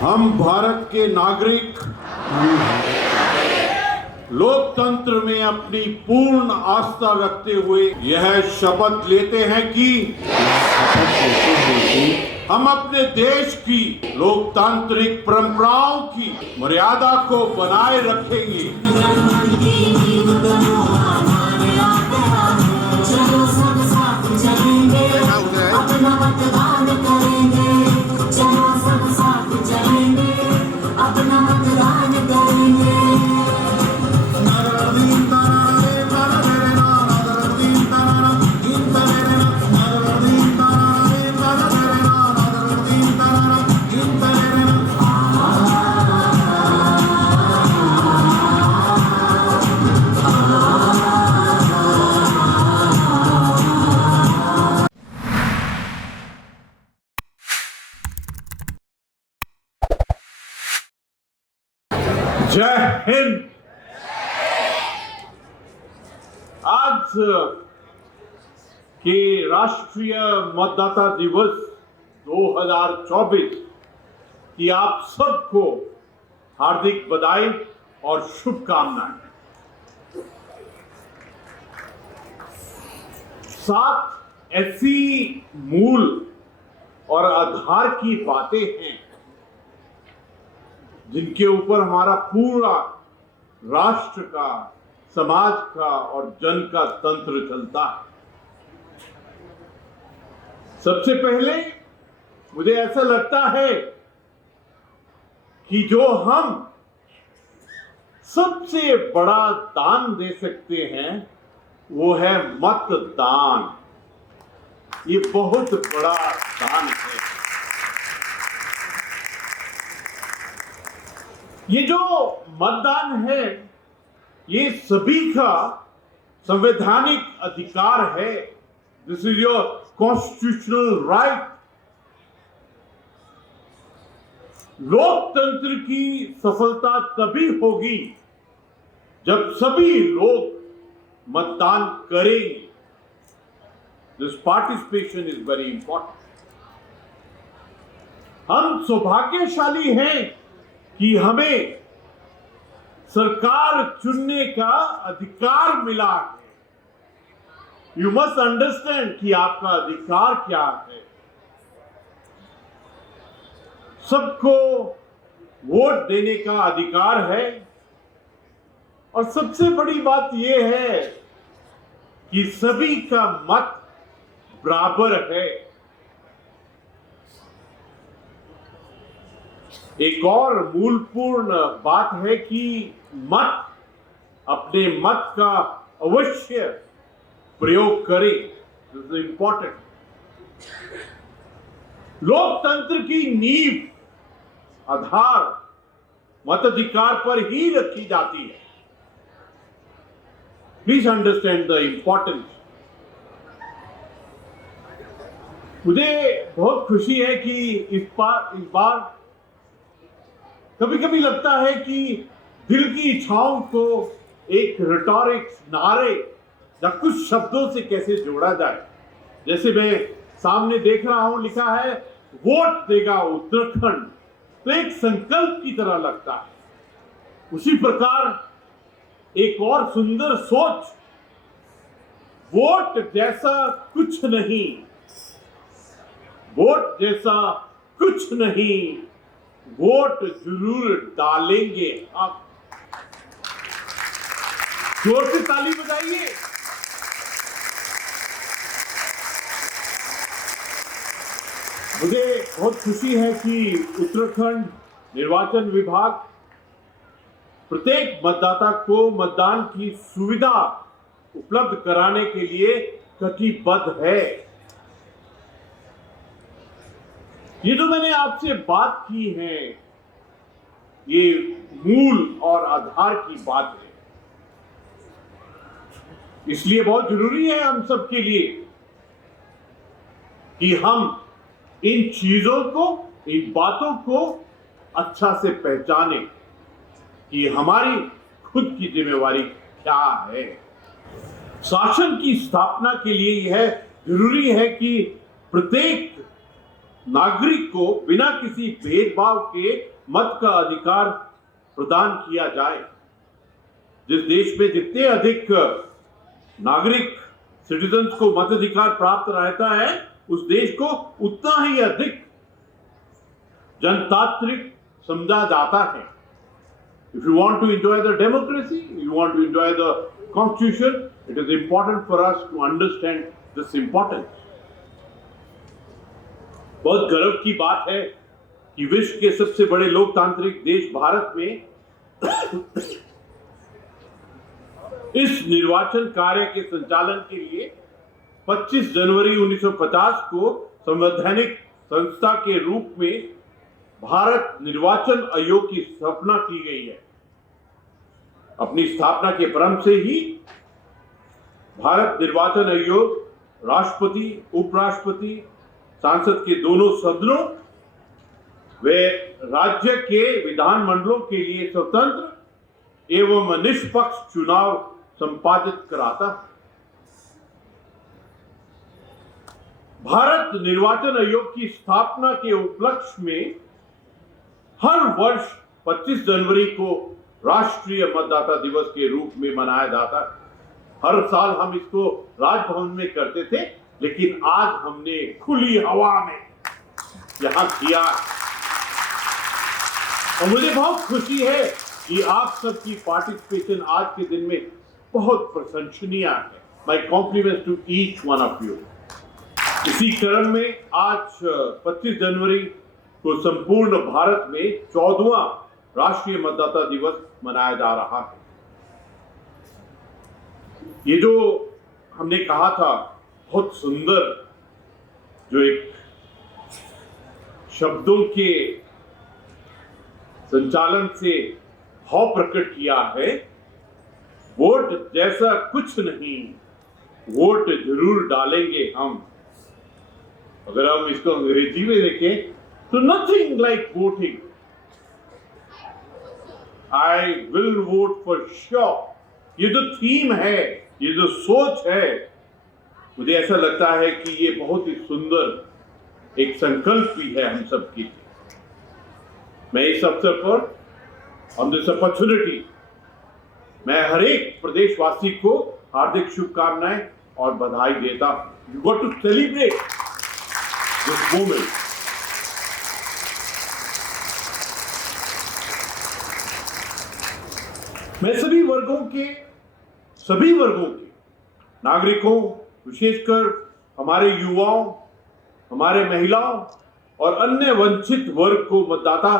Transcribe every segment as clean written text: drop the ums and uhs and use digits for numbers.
हम भारत के नागरिक लोकतंत्र में अपनी पूर्ण आस्था रखते हुए यह शपथ लेते हैं कि हम अपने देश की लोकतांत्रिक परंपराओं की मर्यादा को बनाए रखेंगे। जय हिंद। आज के राष्ट्रीय मतदाता दिवस 2024 की आप सबको हार्दिक बधाई और शुभकामनाएं। सात ऐसी मूल और आधार की बातें हैं जिनके ऊपर हमारा पूरा राष्ट्र का, समाज का और जन का तंत्र चलता है। सबसे पहले मुझे ऐसा लगता है कि जो हम सबसे बड़ा दान दे सकते हैं वो है मतदान। ये बहुत बड़ा दान है। ये जो मतदान है ये सभी का संवैधानिक अधिकार है। This is your constitutional right. लोकतंत्र की सफलता तभी होगी जब सभी लोग मतदान करेंगे। This participation is very important. हम सौभाग्यशाली हैं कि हमें सरकार चुनने का अधिकार मिला है। यू मस्ट अंडरस्टैंड कि आपका अधिकार क्या है। सबको वोट देने का अधिकार है और सबसे बड़ी बात यह है कि सभी का मत बराबर है। एक और मूलपूर्ण बात है कि अपने मत का अवश्य प्रयोग करें। This is important. लोकतंत्र की नींव, आधार मताधिकार पर ही रखी जाती है। Please understand the importance. मुझे बहुत खुशी है कि इस बार कभी कभी लगता है कि दिल की इच्छाओं को एक रिटोरिक्स, नारे या कुछ शब्दों से कैसे जोड़ा जाए। जैसे मैं सामने देख रहा हूं, लिखा है वोट देगा उत्तराखंड, तो एक संकल्प की तरह लगता है। उसी प्रकार एक और सुंदर सोच, वोट जैसा कुछ नहीं, वोट जैसा कुछ नहीं, वोट जरूर डालेंगे आप। जोर से ताली बजाइए। मुझे बहुत खुशी है कि उत्तराखंड निर्वाचन विभाग प्रत्येक मतदाता को मतदान की सुविधा उपलब्ध कराने के लिए कटिबद्ध है। ये जो मैंने आपसे बात की है ये मूल और आधार की बात है। इसलिए बहुत जरूरी है हम सब के लिए कि हम इन चीजों को, इन बातों को अच्छा से पहचाने कि हमारी खुद की जिम्मेवारी क्या है। शासन की स्थापना के लिए यह जरूरी है कि प्रत्येक नागरिक को बिना किसी भेदभाव के मत का अधिकार प्रदान किया जाए। जिस देश में जितने अधिक नागरिक सिटीजन्स को मताधिकार प्राप्त रहता है, उस देश को उतना ही अधिक जनतांत्रिक समझा जाता है। If you want to enjoy the democracy, you want to enjoy the constitution, it is important for us to understand this importance. बहुत गर्व की बात है कि विश्व के सबसे बड़े लोकतांत्रिक देश भारत में इस निर्वाचन कार्य के संचालन के लिए 25 जनवरी 1950 को संवैधानिक संस्था के रूप में भारत निर्वाचन आयोग की स्थापना की गई है। अपनी स्थापना के क्रम से ही भारत निर्वाचन आयोग राष्ट्रपति, उपराष्ट्रपति, सांसद के दोनों सदनों व राज्य के विधानमंडलों के लिए स्वतंत्र एवं निष्पक्ष चुनाव संपादित कराता है। भारत निर्वाचन आयोग की स्थापना के उपलक्ष्य में हर वर्ष 25 जनवरी को राष्ट्रीय मतदाता दिवस के रूप में मनाया जाता है। हर साल हम इसको राजभवन में करते थे, लेकिन आज हमने खुली हवा में यहां किया और मुझे बहुत खुशी है कि आप सबकी पार्टिसिपेशन आज के दिन में बहुत प्रशंसनीय है। My compliments to each one of you. इसी क्रम में आज 25 जनवरी को संपूर्ण भारत में 14वां राष्ट्रीय मतदाता दिवस मनाया जा रहा है। ये जो हमने कहा था, बहुत सुंदर जो एक शब्दों के संचालन से भाव प्रकट किया है, वोट जैसा कुछ नहीं, वोट जरूर डालेंगे हम। अगर हम इसको अंग्रेजी में देखें तो nothing like voting, I will vote for sure. ये जो थीम है, ये जो सोच है, मुझे ऐसा लगता है कि ये बहुत ही सुंदर एक संकल्प भी है हम सबके लिए। मैं इस अवसर पर ऑन दिस अपॉर्चुनिटी मैं हर एक प्रदेशवासी को हार्दिक शुभकामनाएं और बधाई देता हूं। You got to celebrate this moment. मैं सभी वर्गों के नागरिकों, विशेषकर हमारे युवाओं, हमारे महिलाओं और अन्य वंचित वर्ग को मतदाता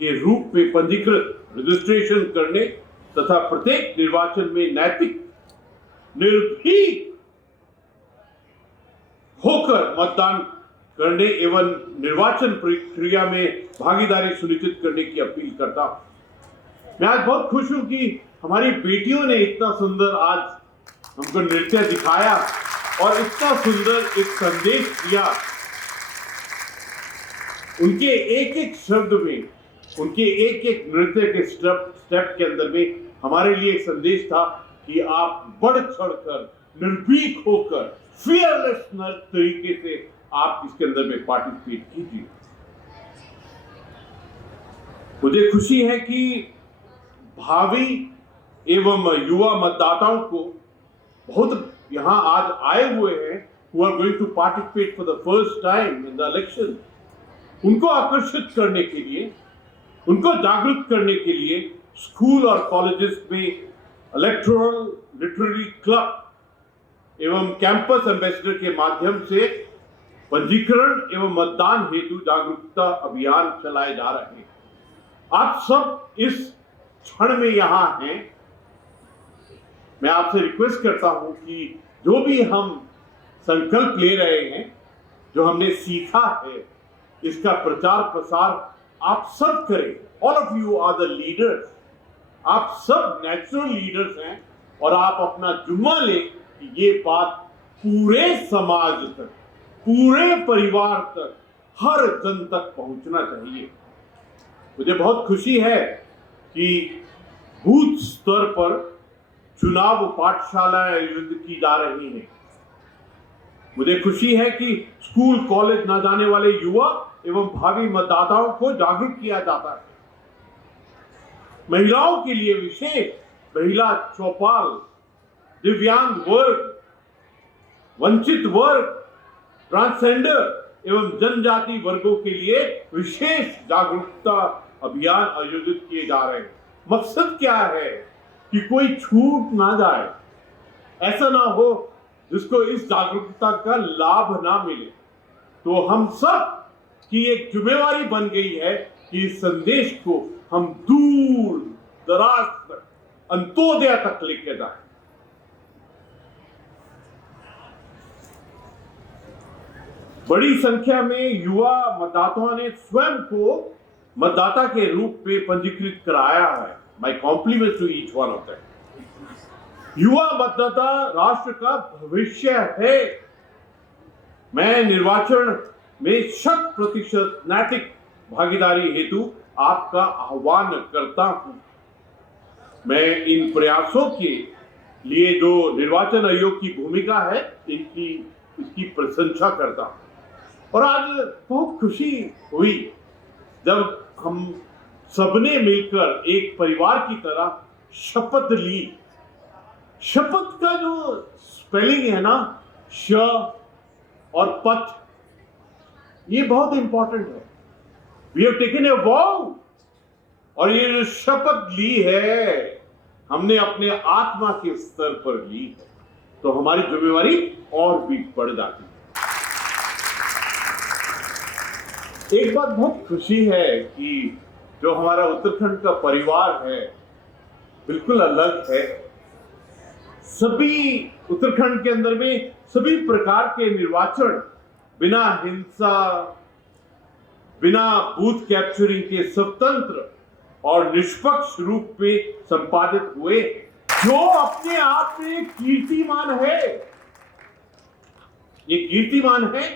के रूप में पंजीकृत, रजिस्ट्रेशन करने तथा प्रत्येक निर्वाचन में नैतिक, निर्भीक होकर मतदान करने एवं निर्वाचन प्रक्रिया में भागीदारी सुनिश्चित करने की अपील करता हूं। मैं आज बहुत खुश हूं कि हमारी बेटियों ने इतना सुंदर आज हमको नृत्य दिखाया और इतना सुंदर एक संदेश दिया। उनके एक एक शब्द में, उनके एक एक नृत्य के स्टेप के अंदर में हमारे लिए एक संदेश था कि आप बढ़ चढ़कर, निर्भीक होकर, फियरलेस तरीके से आप इसके अंदर में पार्टिसिपेट कीजिए। मुझे खुशी है कि भावी एवं युवा मतदाताओं को बहुत यहां आज आए हुए हैं, who are going to participate for the first time in the election, उनको आकर्षित करने के लिए, उनको जागरूक करने के लिए स्कूल और कॉलेजेस में इलेक्टोरल लिटरेरी क्लब एवं कैंपस एम्बेसडर के माध्यम से पंजीकरण एवं मतदान हेतु जागरूकता अभियान चलाए जा रहे हैं। आप सब इस क्षण में यहां हैं। मैं आपसे रिक्वेस्ट करता हूं कि जो भी हम संकल्प ले रहे हैं, जो हमने सीखा है, इसका प्रचार प्रसार आप सब करें। All of you are the leaders. आप सब नेचुरल लीडर्स हैं और आप अपना जुम्मा लें कि ये बात पूरे समाज तक, पूरे परिवार तक, हर जन तक पहुंचना चाहिए। मुझे बहुत खुशी है कि बूथ स्तर पर चुनाव पाठशालाएं आयोजित की जा रही हैं। मुझे खुशी है कि स्कूल कॉलेज न जाने वाले युवा एवं भावी मतदाताओं को जागरूक किया जाता है। महिलाओं के लिए विशेष महिला चौपाल, दिव्यांग वर्ग, वंचित वर्ग, ट्रांसजेंडर एवं जनजाति वर्गों के लिए विशेष जागरूकता अभियान आयोजित किए जा रहे हैं। मकसद क्या है कि कोई छूट ना जाए, ऐसा ना हो जिसको इस जागरूकता का लाभ ना मिले। तो हम सब की एक जिम्मेवारी बन गई है कि इस संदेश को हम दूर दराज तक, अंत्योदय तक लेके जाएं। बड़ी संख्या में युवा मतदाताओं ने स्वयं को मतदाता के रूप में पंजीकृत कराया है। My compliment to each one of them. युवा मतदाता राष्ट्र का भविष्य है। मैं निर्वाचन में 100% नैतिक भागीदारी हेतु आपका आह्वान करता हूं। मैं इन प्रयासों के लिए जो निर्वाचन आयोग की भूमिका है इसकी प्रशंसा करता हूं। और आज बहुत खुशी हुई जब हम सबने मिलकर एक परिवार की तरह शपथ ली। शपथ का जो स्पेलिंग है ना, श और पथ, ये बहुत इंपॉर्टेंट है। We have taken a vow, और ये जो शपथ ली है हमने अपने आत्मा के स्तर पर ली है, तो हमारी जिम्मेवारी और भी बढ़ जाती है। एक बात बहुत खुशी है कि जो हमारा उत्तराखंड का परिवार है बिल्कुल अलग है। सभी उत्तराखंड के अंदर में सभी प्रकार के निर्वाचन बिना हिंसा, बिना बूथ कैप्चरिंग के स्वतंत्र और निष्पक्ष रूप में संपादित हुए, जो अपने आप में कीर्तिमान है। ये कीर्तिमान है।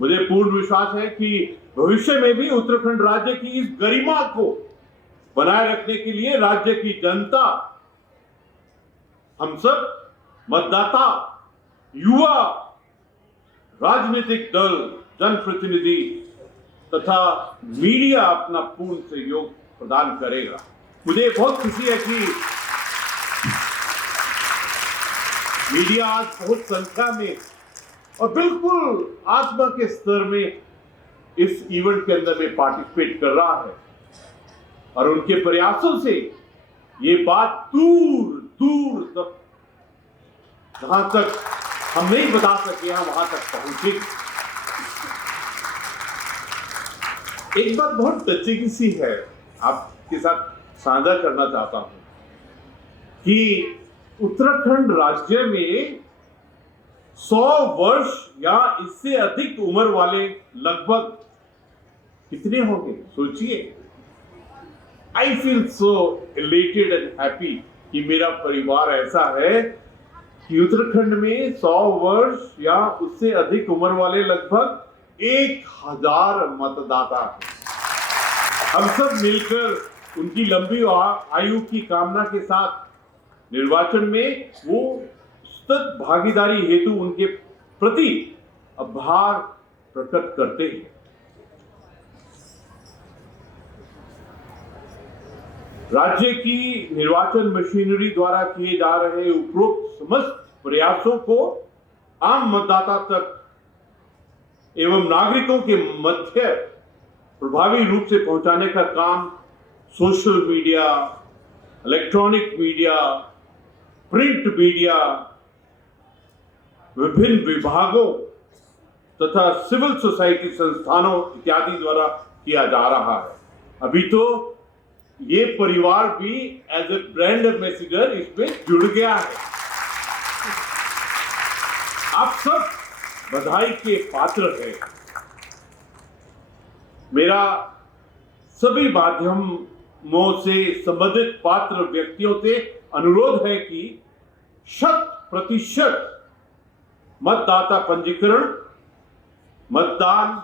मुझे पूर्ण विश्वास है कि भविष्य में भी उत्तराखंड राज्य की इस गरिमा को बनाए रखने के लिए राज्य की जनता, हम सब मतदाता, युवा, राजनीतिक दल, जनप्रतिनिधि तथा मीडिया अपना पूर्ण सहयोग प्रदान करेगा। मुझे बहुत खुशी है कि मीडिया आज बहुत संख्या में और बिल्कुल आत्मा के स्तर में इस इवेंट के अंदर में पार्टिसिपेट कर रहा है, और उनके प्रयासों से ये बात दूर दूर तक, जहां तक हम नहीं बता सके, हम वहां तक पहुंचे। एक बात बहुत टचिंग सी है, आपके साथ साझा करना चाहता हूं कि उत्तराखंड राज्य में 100 वर्ष या इससे अधिक उम्र वाले लगभग कितने होंगे, सोचिए। I feel so elated and happy कि मेरा परिवार ऐसा है कि उत्तराखंड में 100 वर्ष या उससे अधिक उम्र वाले लगभग 1000 मतदाता हैं। हम सब मिलकर उनकी लंबी आयु की कामना के साथ निर्वाचन में वो सतत भागीदारी हेतु उनके प्रति आभार प्रकट करते हैं। राज्य की निर्वाचन मशीनरी द्वारा किए जा रहे उपरोक्त समस्त प्रयासों को आम मतदाता तक एवं नागरिकों के मध्य प्रभावी रूप से पहुंचाने का काम social media, electronic media, print media, विभिन्न विभागों तथा सिविल सोसाइटी संस्थानों इत्यादि द्वारा किया जा रहा है। अभी तो ये परिवार भी एज ए ब्रांड एम्बेसडर इसमें जुड़ गया है। आप सब बधाई के पात्र हैं। मेरा सभी माध्यमों से संबंधित पात्र व्यक्तियों से अनुरोध है कि 100% मतदाता पंजीकरण, मतदान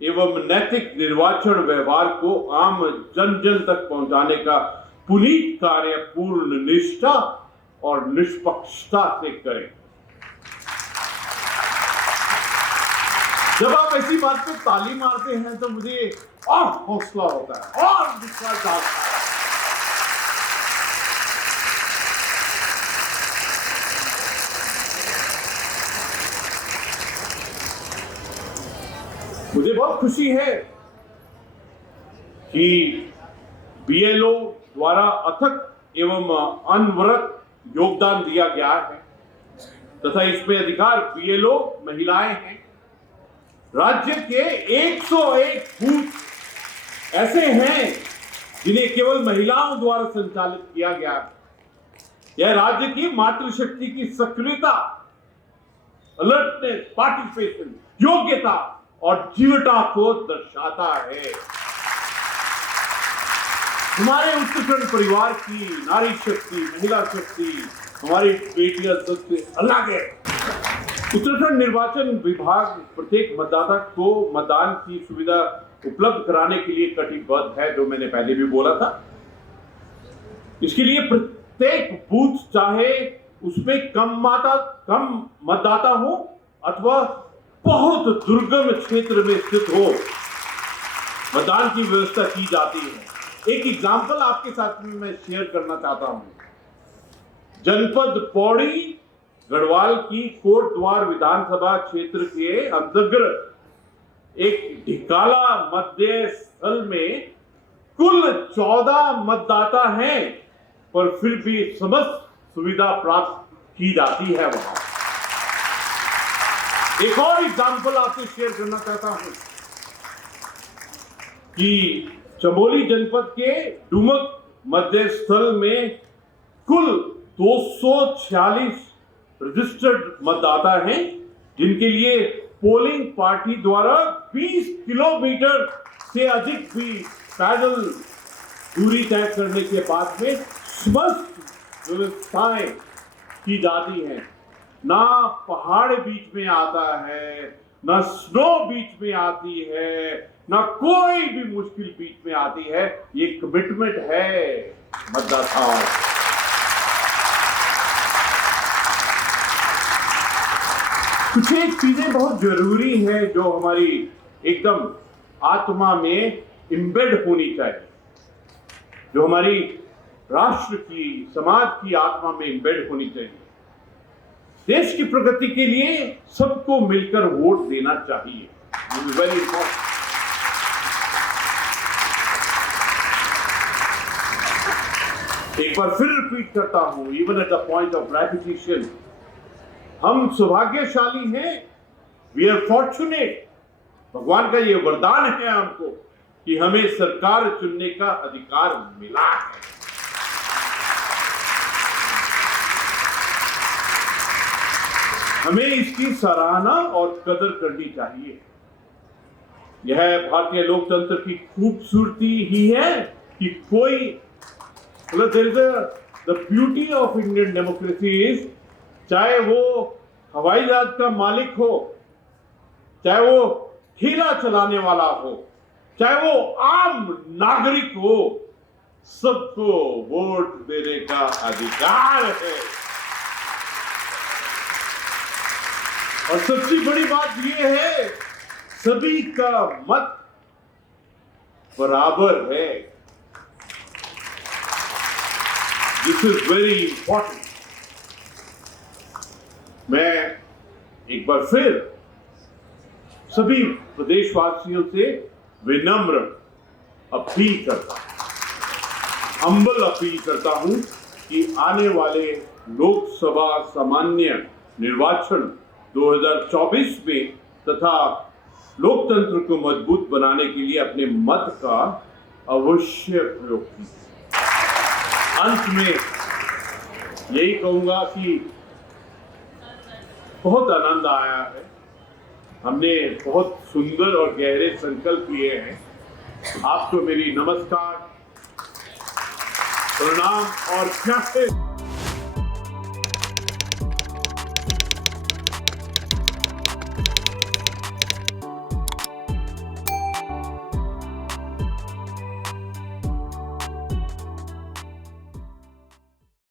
एवं नैतिक निर्वाचन व्यवहार को आम जन जन तक पहुंचाने का पुनीत कार्य पूर्ण निष्ठा और निष्पक्षता से करें। जब आप ऐसी बात पे ताली मारते हैं तो मुझे और हौसला होता है और विश्वास जागता है। मुझे बहुत खुशी है कि बीएलओ द्वारा अथक एवं अनवरत योगदान दिया गया है तथा इसमें अधिकार बीएलओ महिलाएं हैं। राज्य के 101 बूथ ऐसे हैं जिन्हें केवल महिलाओं द्वारा संचालित किया गया है। यह राज्य की मातृशक्ति की सक्रियता, अलर्टनेस, पार्टिसिपेशन, योग्यता और जीवटता को दर्शाता है। हमारे उत्तराखंड परिवार की नारी शक्ति, महिला शक्ति, हमारी बेटियां सबसे अलग है। उत्तराखंड निर्वाचन विभाग प्रत्येक मतदाता को मतदान की सुविधा उपलब्ध कराने के लिए कटिबद्ध है, जो मैंने पहले भी बोला था। इसके लिए प्रत्येक बूथ चाहे उसमें कम मतदाता हो अथवा बहुत दुर्गम क्षेत्र में स्थित हो, मतदान की व्यवस्था की जाती है। एक एग्जाम्पल आपके साथ में मैं शेयर करना चाहता हूं। जनपद पौड़ी गढ़वाल की कोटद्वार विधानसभा क्षेत्र के अंतर्गत एक ढिकाला मतदेय स्थल में कुल 14 मतदाता हैं, पर फिर भी समस्त सुविधा प्राप्त की जाती है वहां। एक और एग्जाम्पल आपसे शेयर करना चाहता हूं कि चमोली जनपद के डुमक मतदेय स्थल में कुल 246 रजिस्टर्ड मतदाता हैं, जिनके लिए पोलिंग पार्टी द्वारा 20 किलोमीटर से अधिक भी पैदल दूरी तय करने के बाद में समस्त व्यवस्थाएं की जाती हैं। ना पहाड़ बीच में आता है, ना स्नो बीच में आती है, ना कोई भी मुश्किल बीच में आती है। ये कमिटमेंट है मतदाताओं। कुछ एक चीजें बहुत जरूरी है जो हमारी एकदम आत्मा में इम्बेड होनी चाहिए, जो हमारी राष्ट्र की, समाज की आत्मा में इम्बेड होनी चाहिए। देश की प्रगति के लिए सबको मिलकर वोट देना चाहिए। Very important. एक बार फिर रिपीट करता हूं, even at the point of repetition, हम सौभाग्यशाली हैं, वी आर फॉर्चुनेट। भगवान का ये वरदान है हमको कि हमें सरकार चुनने का अधिकार मिला है। हमें इसकी सराहना और कदर करनी चाहिए। यह भारतीय लोकतंत्र की खूबसूरती ही है कि कोई, the beauty of Indian democracy is, चाहे वो हवाई जहाज का मालिक हो, चाहे वो ठेला चलाने वाला हो, चाहे वो आम नागरिक हो, सबको वोट देने का अधिकार है। और सबसे बड़ी बात यह है, सभी का मत बराबर है। This is very important. मैं एक बार फिर सभी प्रदेशवासियों से विनम्र अपील करता हूं, हम्बल अपील करता हूं कि आने वाले लोकसभा सामान्य निर्वाचन 2024 में तथा लोकतंत्र को मजबूत बनाने के लिए अपने मत का अवश्य प्रयोग कीजिए। अंत में यही कहूंगा कि बहुत आनंद आया है। हमने बहुत सुंदर और गहरे संकल्प लिए हैं। आपको मेरी नमस्कार, प्रणाम और प्यार से